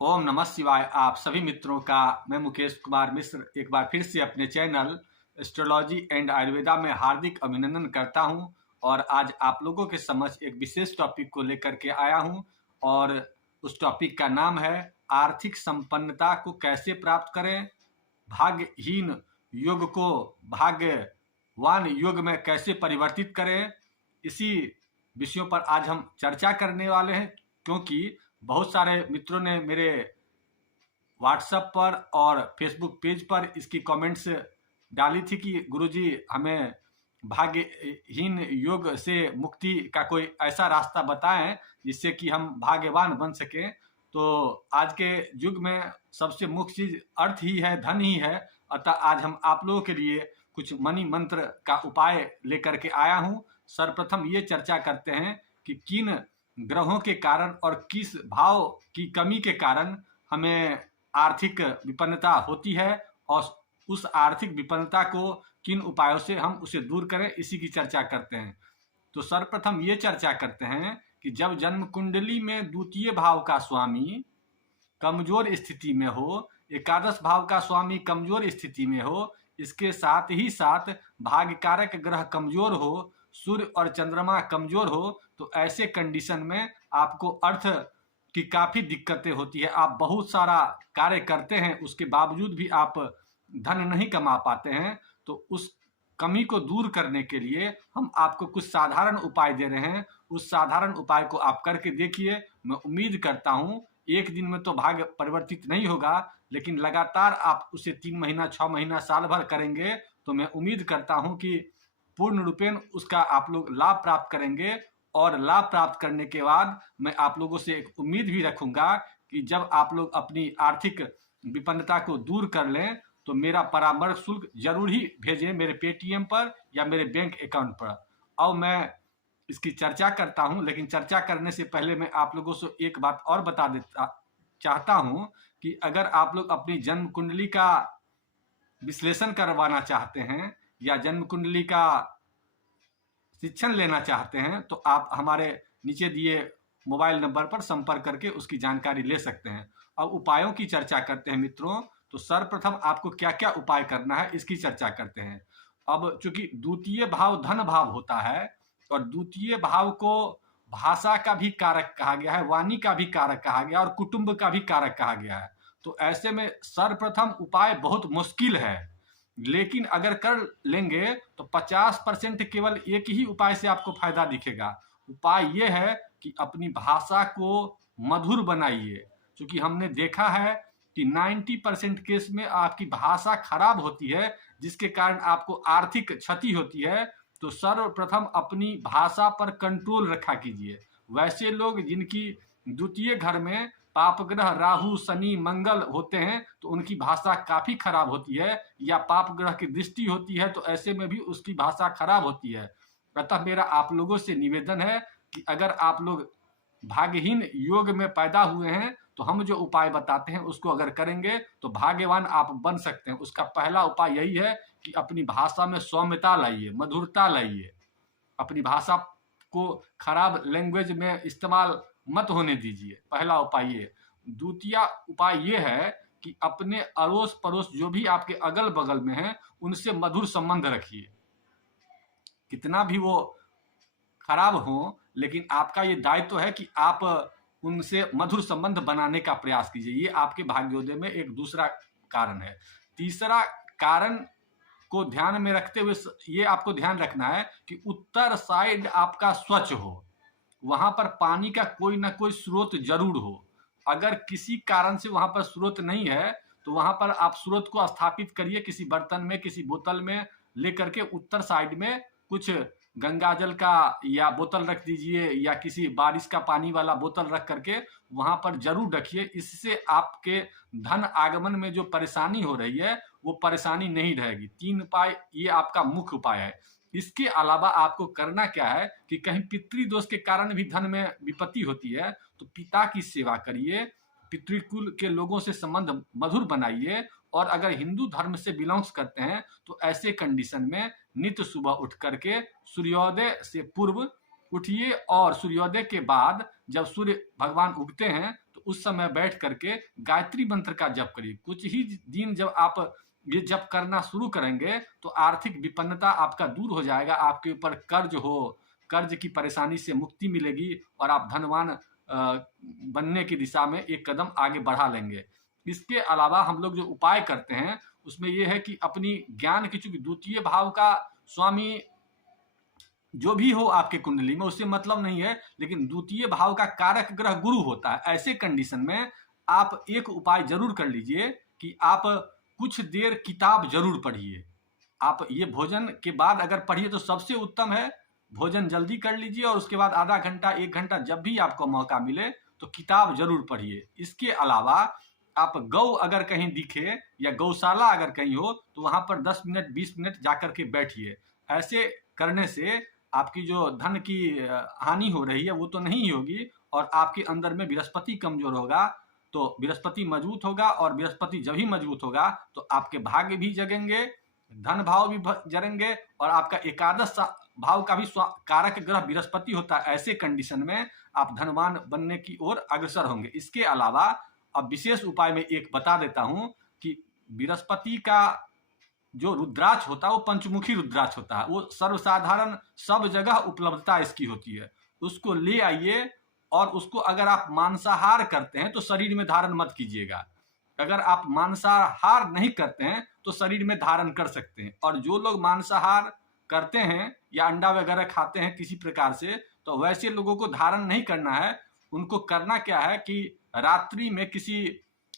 ओम नमः शिवाय। आप सभी मित्रों का मैं मुकेश कुमार मिश्र एक बार फिर से अपने चैनल एस्ट्रोलॉजी एंड आयुर्वेदा में हार्दिक अभिनंदन करता हूं। और आज आप लोगों के समक्ष एक विशेष टॉपिक को लेकर के आया हूं और उस टॉपिक का नाम है आर्थिक संपन्नता को कैसे प्राप्त करें, भाग्यहीन योग को भाग्यवान योग में कैसे परिवर्तित करें। इसी विषयों पर आज हम चर्चा करने वाले हैं, क्योंकि बहुत सारे मित्रों ने मेरे व्हाट्सएप पर और फेसबुक पेज पर इसकी कमेंट्स डाली थी कि गुरुजी हमें भाग्यहीन योग से मुक्ति का कोई ऐसा रास्ता बताएं जिससे कि हम भाग्यवान बन सकें। तो आज के युग में सबसे मुख्य चीज अर्थ ही है, धन ही है। अतः आज हम आप लोगों के लिए कुछ मनी मंत्र का उपाय लेकर के आया हूं। सर्वप्रथम ये चर्चा करते हैं कि किन ग्रहों के कारण और किस भाव की कमी के कारण हमें आर्थिक विपन्नता होती है और उस आर्थिक विपन्नता को किन उपायों से हम उसे दूर करें, इसी की चर्चा करते हैं। तो सर्वप्रथम ये चर्चा करते हैं कि जब जन्म कुंडली में द्वितीय भाव का स्वामी कमजोर स्थिति में हो, एकादश भाव का स्वामी कमजोर स्थिति में हो, इसके साथ ही साथ भाग्यकारक ग्रह कमजोर हो, सूर्य और चंद्रमा कमजोर हो, तो ऐसे कंडीशन में आपको अर्थ की काफी दिक्कतें होती है। आप बहुत सारा कार्य करते हैं, उसके बावजूद भी आप धन नहीं कमा पाते हैं। तो उस कमी को दूर करने के लिए हम आपको कुछ साधारण उपाय दे रहे हैं। उस साधारण उपाय को आप करके देखिए। मैं उम्मीद करता हूं एक दिन में तो भाग्य परिवर्तित नहीं होगा, लेकिन लगातार आप उसे 3 महीना, 6 महीना, साल भर करेंगे तो मैं उम्मीद करता हूं कि पूर्ण रूपेण उसका आप लोग लाभ प्राप्त करेंगे। और लाभ प्राप्त करने के बाद मैं आप लोगों से एक उम्मीद भी रखूंगा कि जब आप लोग अपनी आर्थिक विपन्नता को दूर कर लें तो मेरा परामर्श शुल्क जरूर ही भेजें मेरे पेटीएम पर या मेरे बैंक अकाउंट पर। अब मैं इसकी चर्चा करता हूं, लेकिन चर्चा करने से पहले मैं आप लोगों से एक बात और बता देता चाहता हूं कि अगर आप लोग अपनी जन्म कुंडली का विश्लेषण करवाना चाहते हैं या जन्म कुंडली का शिक्षण लेना चाहते हैं तो आप हमारे नीचे दिए मोबाइल नंबर पर संपर्क करके उसकी जानकारी ले सकते हैं। अब उपायों की चर्चा करते हैं मित्रों। तो सर्वप्रथम आपको क्या क्या उपाय करना है इसकी चर्चा करते हैं। अब चूंकि द्वितीय भाव धन भाव होता है और द्वितीय भाव को भाषा का भी कारक कहा गया है, वाणी का भी कारक कहा गया और कुटुंब का भी कारक कहा गया है। तो ऐसे में सर्वप्रथम उपाय बहुत मुश्किल है, लेकिन अगर कर लेंगे तो 50% केवल एक ही उपाय से आपको फायदा दिखेगा। उपाय यह है कि अपनी भाषा को मधुर बनाइए। क्योंकि हमने देखा है कि 90% केस में आपकी भाषा खराब होती है, जिसके कारण आपको आर्थिक क्षति होती है। तो सर्वप्रथम अपनी भाषा पर कंट्रोल रखा कीजिए। वैसे लोग जिनकी द्वितीय घर में पाप ग्रह राहु, शनि, मंगल होते हैं तो उनकी भाषा काफी खराब होती है, या पाप ग्रह की दृष्टि होती है तो ऐसे में भी उसकी भाषा खराब होती है। अतः मेरा आप लोगों से निवेदन है कि अगर आप लोग भाग्यहीन योग में पैदा हुए हैं तो हम जो उपाय बताते हैं उसको अगर करेंगे तो भाग्यवान आप बन सकते हैं। उसका पहला उपाय यही है कि अपनी भाषा में सौम्यता लाइए, मधुरता लाइए। अपनी भाषा को खराब लैंग्वेज में इस्तेमाल मत होने दीजिए, पहला उपाय ये। दूसरा उपाय ये है कि अपने अड़ोस पड़ोस जो भी आपके अगल बगल में हैं उनसे मधुर संबंध रखिए। कितना भी वो खराब हो, लेकिन आपका ये दायित्व है कि आप उनसे मधुर संबंध बनाने का प्रयास कीजिए। ये आपके भाग्योदय में एक दूसरा कारण है। तीसरा कारण को ध्यान में रखते हुए ये आपको ध्यान रखना है कि उत्तर साइड आपका स्वच्छ हो, वहां पर पानी का कोई ना कोई स्रोत जरूर हो। अगर किसी कारण से वहां पर स्रोत नहीं है तो वहां पर आप स्रोत को स्थापित करिए किसी बर्तन में, किसी बोतल में लेकर के उत्तर साइड में कुछ गंगा जल का या बोतल रख दीजिए, या किसी बारिश का पानी वाला बोतल रख करके वहां पर जरूर रखिए। इससे आपके धन आगमन में जो परेशानी हो रही है वो परेशानी नहीं रहेगी। 3 उपाय ये आपका मुख्य उपाय है। इसके अलावा आपको करना क्या है कि कहीं पितृदोष के कारण भी धन में विपत्ति होती है तो पिता की सेवा करिए, पितृकुल के लोगों से संबंध मधुर बनाइए। और अगर हिंदू धर्म से बिलोंग्स करते हैं तो ऐसे कंडीशन में नित्य सुबह उठ करके सूर्योदय से पूर्व उठिए और सूर्योदय के बाद जब सूर्य भगवान उगते हैं तो उस समय बैठ करके गायत्री मंत्र का जप करिए। कुछ ही दिन जब आप ये जप करना शुरू करेंगे तो आर्थिक विपन्नता आपका दूर हो जाएगा, आपके ऊपर कर्ज की परेशानी से मुक्ति मिलेगी और आप धनवान बनने की दिशा में एक कदम आगे बढ़ा लेंगे। इसके अलावा हम लोग जो उपाय करते हैं उसमें यह है कि अपनी ज्ञान की, चूंकि द्वितीय भाव का स्वामी जो भी हो आपके कुंडली में उससे मतलब नहीं है, लेकिन द्वितीय भाव का कारक ग्रह गुरु होता है। ऐसे कंडीशन में आप एक उपाय जरूर कर लीजिए कि आप कुछ देर किताब जरूर पढ़िए। आप ये भोजन के बाद अगर पढ़िए तो सबसे उत्तम है। भोजन जल्दी कर लीजिए और उसके बाद आधा घंटा 1 घंटा जब भी आपको मौका मिले तो किताब जरूर पढ़िए। इसके अलावा आप गौ अगर कहीं दिखे या गौशाला अगर कहीं हो तो वहां पर 10 मिनट 20 मिनट जाकर के बैठिए। ऐसे करने से आपकी जो धन की हानि हो रही है वो तो नहीं होगी और आपके अंदर में बृहस्पति कमजोर होगा तो बृहस्पति मजबूत होगा, और बृहस्पति जब ही मजबूत होगा तो आपके भाग्य भी जगेंगे, धन भाव भी जगेंगे और आपका एकादश भाव का भी कारक ग्रह बृहस्पति होता है। ऐसे कंडीशन में आप धनवान बनने की ओर अग्रसर होंगे। इसके अलावा अब विशेष उपाय में एक बता देता हूं कि बृहस्पति का जो रुद्राक्ष होता है वो पंचमुखी रुद्राक्ष होता है। वो सर्वसाधारण सब जगह उपलब्धता इसकी होती है। उसको ले आइए और उसको अगर आप मांसाहार करते हैं तो शरीर में धारण मत कीजिएगा। अगर आप मांसाहार नहीं करते हैं तो शरीर में धारण कर सकते हैं। और जो लोग मांसाहार करते हैं या अंडा वगैरह खाते हैं किसी प्रकार से, तो वैसे लोगों को धारण नहीं करना है। उनको करना क्या है कि रात्रि में किसी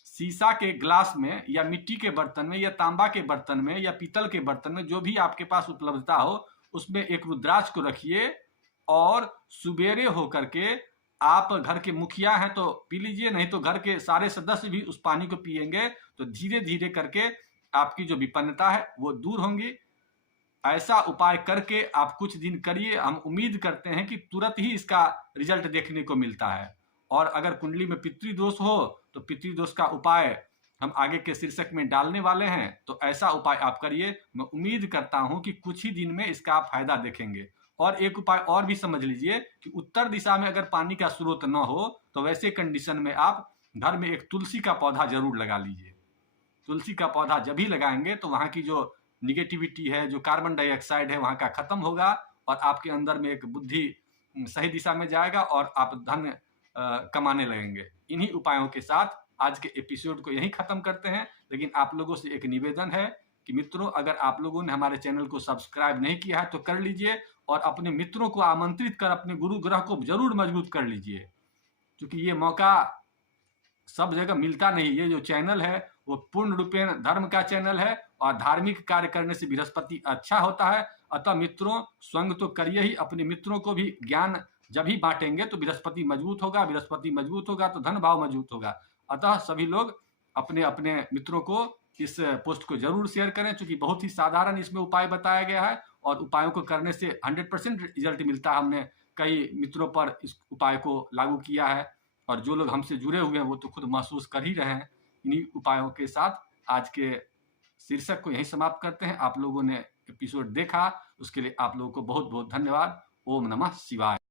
शीशा के ग्लास में या मिट्टी के बर्तन में या तांबा के बर्तन में या पीतल के बर्तन में, जो भी आपके पास उपलब्धता हो, उसमें एक रुद्राक्ष को रखिए और सुबेरे होकर के आप घर के मुखिया हैं तो पी लीजिए, नहीं तो घर के सारे सदस्य भी उस पानी को पिएंगे तो धीरे धीरे करके आपकी जो विपन्नता है वो दूर होंगी। ऐसा उपाय करके आप कुछ दिन करिए, हम उम्मीद करते हैं कि तुरंत ही इसका रिजल्ट देखने को मिलता है। और अगर कुंडली में पितृदोष हो तो पितृदोष का उपाय हम आगे के शीर्षक में डालने वाले हैं, तो ऐसा उपाय आप करिए। मैं उम्मीद करता हूं कि कुछ ही दिन में इसका आप फायदा देखेंगे। और एक उपाय और भी समझ लीजिए कि उत्तर दिशा में अगर पानी का स्रोत न हो तो वैसे कंडीशन में आप घर में एक तुलसी का पौधा जरूर लगा लीजिए। तुलसी का पौधा जब भी लगाएंगे तो वहां की जो निगेटिविटी है, जो कार्बन डाइऑक्साइड है, वहां का खत्म होगा और आपके अंदर में एक बुद्धि सही दिशा में जाएगा और आप धन कमाने लगेंगे। इन्हीं उपायों के साथ आज के एपिसोड को यहीं खत्म करते हैं। लेकिन आप लोगों से एक निवेदन है कि मित्रों, अगर आप लोगों ने हमारे चैनल को सब्सक्राइब नहीं किया है तो कर लीजिए और अपने मित्रों को आमंत्रित कर अपने गुरु ग्रह को जरूर मजबूत कर लीजिए, क्योंकि ये मौका सब जगह मिलता नहीं। ये जो चैनल है वो पूर्ण रूपेण धर्म का चैनल है और धार्मिक कार्य करने से बृहस्पति अच्छा होता है। अतः मित्रों, स्वयं तो करिए ही, अपने मित्रों को भी ज्ञान जब ही बांटेंगे तो बृहस्पति मजबूत होगा, बृहस्पति मजबूत होगा तो धन भाव मजबूत होगा। अतः सभी लोग अपने अपने मित्रों को इस पोस्ट को जरूर शेयर करें, क्योंकि बहुत ही साधारण इसमें उपाय बताया गया है और उपायों को करने से 100% रिजल्ट मिलता है। हमने कई मित्रों पर इस उपाय को लागू किया है और जो लोग हमसे जुड़े हुए हैं वो तो खुद महसूस कर ही रहे हैं। इन्हीं उपायों के साथ आज के शीर्षक को यहीं समाप्त करते हैं। आप लोगों ने एपिसोड देखा उसके लिए आप लोगों को बहुत बहुत धन्यवाद। ओम नमः शिवाय।